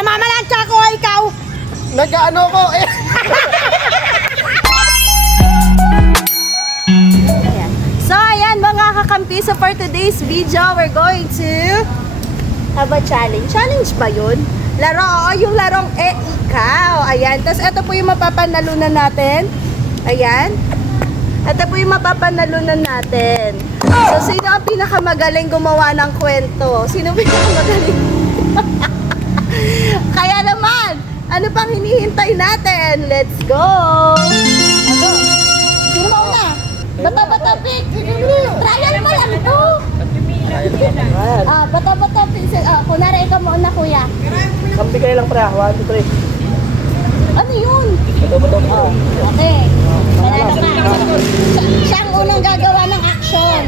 Namamalansya ko, ikaw! Nag-ano ko eh. So, ayan mga kakampi. So, for today's video, we're going to have a challenge. Challenge ba yun? Laro, oo, yung larong ikaw. Ayan. Tapos, ito po yung mapapanalunan natin. Ayan. Ito po yung mapapanalunan natin. So, sino ang pinakamagaling gumawa ng kwento? Sino pinakamagaling? Kaya naman, ano pang hinihintay natin? Let's go! Ano? Sino mauna? Bata-bata pick! Trial mo lang ito! Bata-bata pick. Kunwari ikaw mauna, kuya. Kampi kayo lang pre. 1, 2, 3. Ano yun? Bato. Okay. Panalo ka. Siya ang unang gagawa ng action.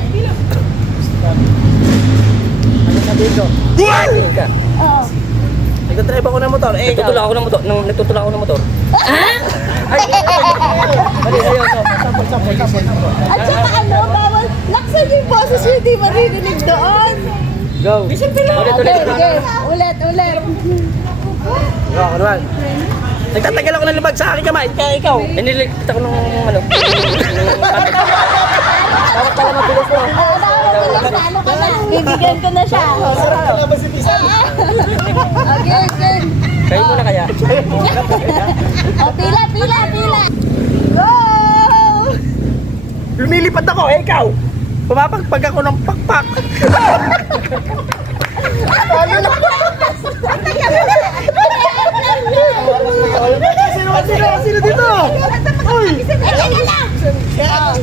Ano sabihin ko? Sabihin ka. Oo. Nagtatribe ako ng motor. Eh, nagtutula ako ng motor. Nagtutula ako ng motor. Ay, mali, ayaw. Sapol. At saka ano, bawal. Laksan yung boses yung hindi maririnig doon. Go. Okay. Ulit. Go, ako naman. Nagtatagal ako ng libag sa aking kamay. Kaya ikaw. Iniligpit ako ng ano. Dapat pala mabilis mo. Ano ka na? Bibigyan ko na siya. Okay. Kayo muna kaya. Pila. Go! Lumilipad ako, eh ikaw. Pumapagpag ako ng pakpak. Ano na? Sino dito? Uy!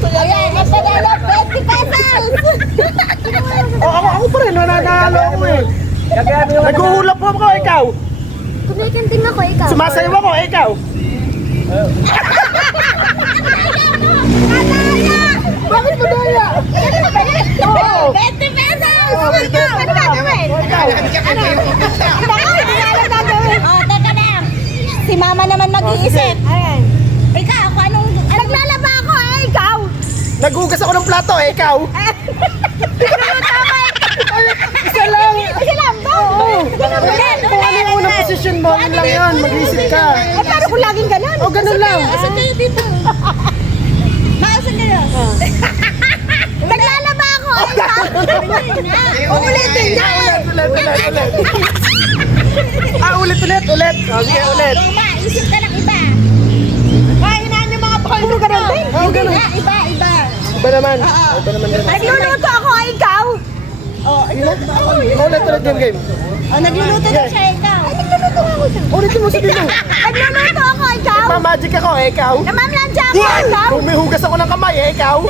Ayan, napanalo 20 pesos! Ako pa rin, nananalo ako eh. Nag-uulap po ako, ikaw. Kumikanting ako, ikaw. Sumasayaw ako, ikaw. Bakit madaya? Oo. 20 pesos! Oh, Ikaw, ano gagawin? Ikaw. Teka lang. Si mama naman mag-iisip. Ikaw, kung anong... Naglalaba ako, ikaw. Naghugas ako ng plato, ikaw. Isa lang. Oo. Kung ano yung unang posisyon mo, yun lang yun. Mag-isip ka. Pero kung laging ganun. O, ganun lang. Asan kayo dito? Maasan kayo? Naglalaba ako, ikaw. Ulitin niya. Ulit. Okay, ulit. Luma, isip ka ng iba. Kainaan yung mga pakay mo ganun din. Oo, ganun. Iba. Iba naman. Iba naman ganun. Nagluluto ako, ikaw. Ulit yung game. Nagluluto na siya, ikaw. Nagluluto ako siya. Ulitin mo sa dito. Nagluluto ako, ikaw. Magic ako, ikaw. Namamlansya ako, ikaw. Kung may hugas ako ng kamay, ikaw.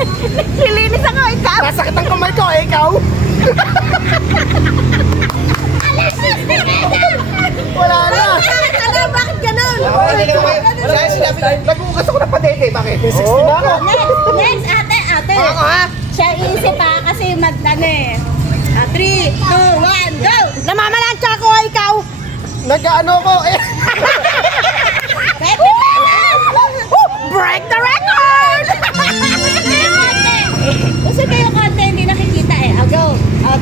Nilinis ako, ikaw. Nasakit ang kamay ko, ikaw. Wala na. Ano, bakit ganun? Wala sinabi. Naghugas ako ng padete, bakit? May 60 na ako. Next, ate. Ako ha? Siya isip kasi magdano eh. 3, 2, 1, go! Namamalansya ko, ikaw! Nag-ano ko eh. Break the record! Kasi kayo konti, hindi nakikita eh. Go!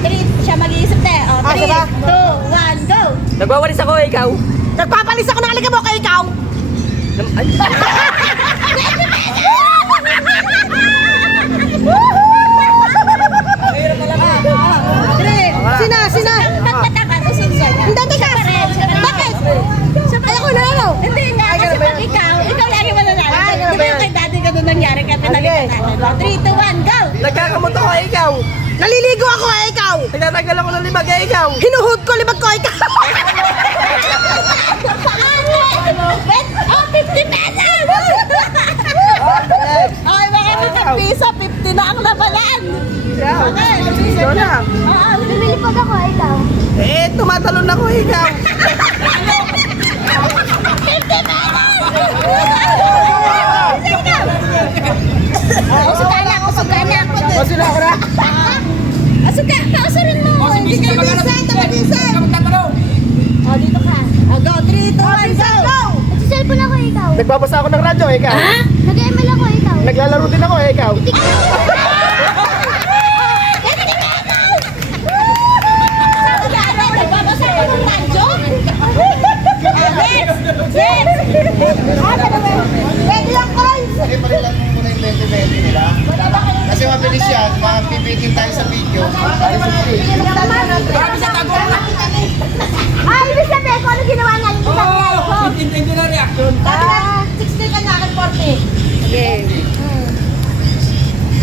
3, siya mag-iisip na eh. 3, 2, 1, go! Nagwawalis ako, ikaw. Nagpapalis ako ng alikabok kay ikaw! Ay. Sina. Nagpatakan, usunsan. Hindi, teka. Bakit? Ako na ako. Hindi nga, kasi pag ikaw lagi mananalo. Di ba yung kay daddy ka doon nangyari kaya pinalitan natin? 3, 2, 1, go! Nagkakamot ako, ikaw. Naliligo ako, ikaw! Nagtatagal ako ng libag, ikaw. Hinuhod ko, libag ko, ikaw! Paano? 50 pesos! Okay, mga kakapisa, 50 na ang labanan! Okay, Ikaw na. lumilipad ako, ikaw. Eh, tumatalon ako, ikaw. 50 pesos! Usog ka na. Masila ako na. Pausurin mo. Hindi ka mag-isay. Dito ka. Go, 3, 2, 1, go! Nagsiselfon ako, ikaw. Nagbabasa ako ng radyo, ikaw. Nag-ML ako, ikaw. Naglalaro din ako, ikaw. Nagbabasa ko ng radyo?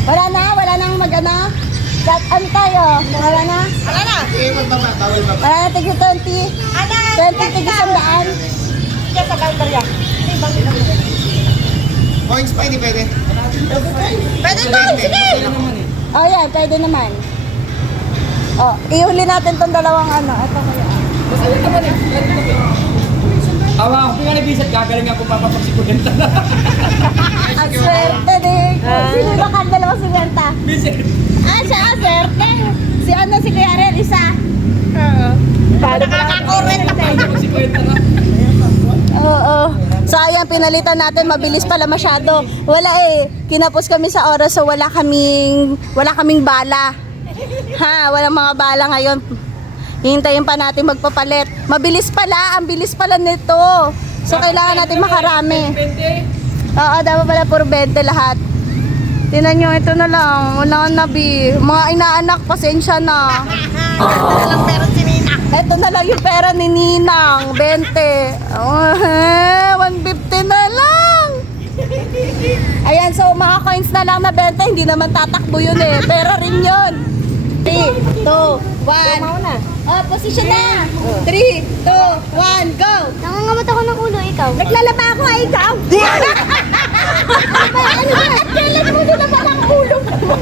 Wala nang mag-ano? Ano tayo? Wala na? Wala na. Wala na tigil 20? 20 tigil 100? Sa Galbaria. Coins pa, hindi pwede. Pwede to, sige. Oh yan, pwede naman. Oh, ihuli natin tong dalawang ano. Ito kaya. Awa ako, pinanibisat, gagaling ako papapag si Kudenta. Ang swerte din. Sino ba ka dalawang sikwenta? Bisit. Siya ang swerte. Si ano, si Kuya Ren, isa. Paano nakaka-correct na Papapag si Kudenta na. Oo. So ayan, pinalitan natin, mabilis pala masyado. Wala kinapos kami sa oras so wala kaming bala. Ha, walang mga bala ngayon. Hihintayin pa natin magpapalit. Mabilis pala, ang bilis pala nito. So kailangan natin makarami. Oo, dapat pala puro 20 lahat. Tingnan nyo, ito na lang. Wala na, Bi. Mga inaanak, pasensya na. Walang meron si Nina. Ito na lang yung pera ni Ninang, 20. Oh, 150 na lang. Ayan, so mga coins na lang na 20, hindi naman tatakbo yun Pera rin yun. 3, 2, 1. Oh, position na. 3, 2, 1, go. Nangangamat ako ng ulo, ikaw. Naglalaba ako, ikaw. Ano ba? Kailan mo din naman ang ulo mo?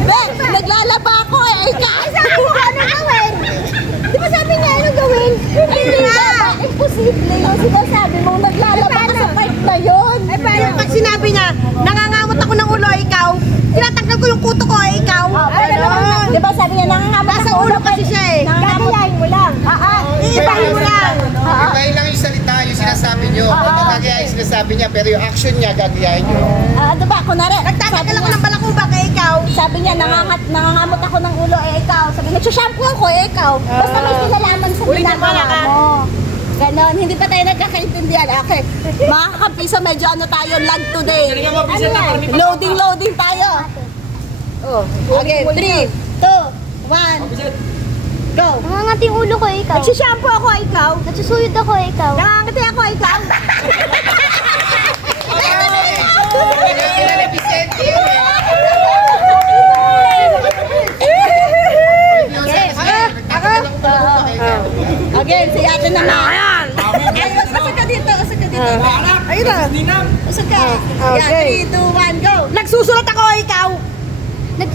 Be, naglalaba ako ikaw. Sabi mo ano gawin? Di ba sabi niya ano gawin? Hindi nga. Imposible yung sinasabi mo. Naglalaba ka sa part na yun. Pero pag sinabi niya, nangangamot ako ng ulo, ikaw, tinatanggal ko yung kuto ko, ikaw. Di ba sabi niya nangangamat Nasa ang ulo kasi siya Gagayahin mo lang. Iibahin mo lang. Ibahin lang yung salita, yung sinasabi nyo. Gagayahin yung sinasabi niya, pero yung action niya, gagayahin nyo. Ano ba? Kunwari, Nagtatanggal ako ng balakuba kay ikaw. sabi niya, nangangamot ako ng ulo, ikaw. Sabi niya, shampoo ako, ikaw. Basta may kinalaman sa Ulitin mo, ginagawa Laka. mo. Ganon, hindi pa tayo nagkakaintindihan. Okay, mga kakampiso, medyo ano tayo, lag today. Galing mo, bisit na parang may Loading tayo. Oh, okay, 3, 2, 1, Bisit. go. Nangangati yung ulo ko, ikaw. Nagsishampoo ako, ikaw. Nagsusuyod ako, ikaw. Nangangati ako, ikaw. Kailan Vicente yun Again, si ate naman. Ayan! Usag ka dito, usag ka dito. Ayun na. Usag ka. Okay. Yan, 3, 2, 1, go. Nagsusulat ako, ikaw. Nag...